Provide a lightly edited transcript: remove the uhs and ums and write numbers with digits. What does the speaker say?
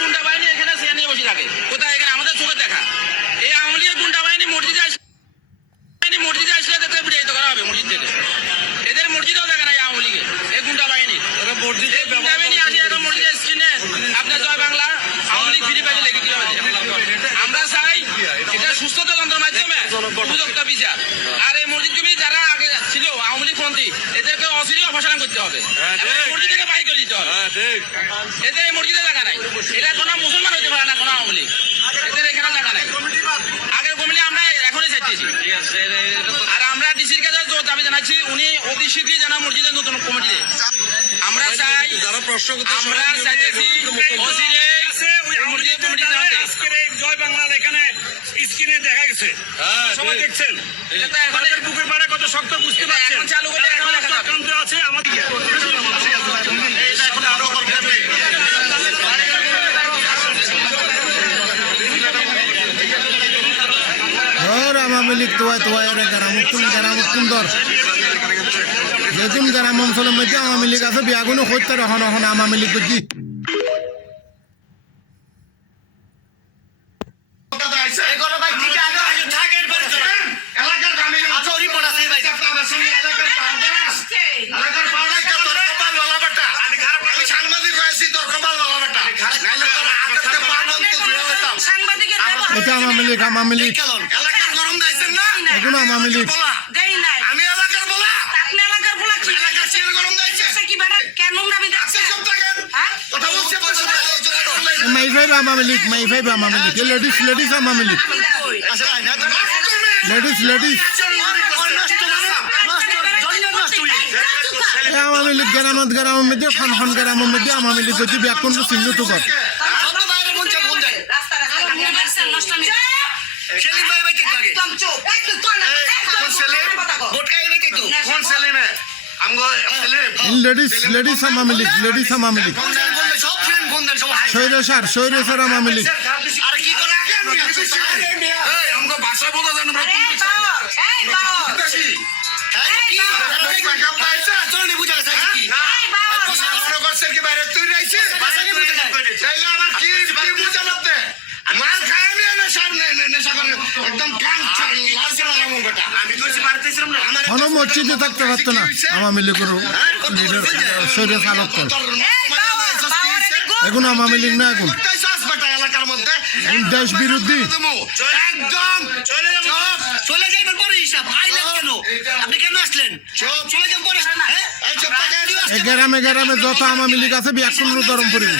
গুন্ডা বাহিনী এখানে চেয়ার নিয়ে বসে থাকে কোথায়? এখানে আমাদের চোখে দেখা। এই আওয়ামী লীগের গুন্ডা বাহিনী মসজিদে আসলে তাদের বিতাড়িত করা হবে মসজিদ থেকে। এদের মসজিদেও দেখা নাই আওয়ামী লীগের এই গুন্ডা বাহিনী। গুন্ডা বাহিনী আসে এখন মসজিদের স্ক্রিনে আপনার জয় বাংলা আওয়ামী লীগ ফিরে পাইলে লেগে কিভাবে? আমরা চাই এটা সুস্থ তদন্তের মাধ্যমে উপযুক্ত বিচার। আর এই মসজিদ কমিটি যারা আগে ছিল আওয়ামী লীগ পন্থী এদেরকে অচিরেই অপসারণ করতে হবে, মসজিদ থেকে বাহির করে দিতে হবে। এদের এই মসজিদে জায়গা নাই, এটা কোনো মুসলমান হইতে পারে না, কোনো আওয়ামী লীগ এদের এখানে জায়গা নাই। আগের কমিটি আমরা এখনই চাইতেছি। আর আমরা ডিসির কাছে দাবি জানাচ্ছি উনি অতি শীঘ্রই জানা মসজিদের নতুন কমিটিতে। আমরা চাই আমরা চাইতেছি জয় বাংলার এখানে স্ক্রিনে দেখা গেছে, সবাই দেখছেন। আমাদের বুকের বারে কত শক্ত বুঝতে পারছেন। চালু করে আক্রান্ত আছে আমাদের আওয়ামী লীগ যেদিন গ্রাম অঞ্চলের মধ্যে আওয়ামী লীগ আছে বিয়াগুনো হইতে রহন হন আওয়ামী লীগ বুঝি এটা আওয়ামী লীগ এগুলো আওয়ামী লীগ আওয়ামী লীগ লেডিস আওয়ামী লীগ লেডিস আওয়ামী লীগ গ্রামের মধ্যে খান গ্রামের মধ্যে আওয়ামী লীগ হচ্ছে ব্যাকুণ্ড চিহ্নিত কর। লেডিস আওয়ামী লীগ স্বৈরাচার আওয়ামী লীগ মসজিদে থাকতে পারতো না আওয়ামী লীগের লিডার স্বৈরাচার এখন আওয়ামী লীগ না এখন দেশ বিরোধী গ্রামে যত আওয়ামী লীগ আছে ব্যাকুণ্ড ধরম পরিবে।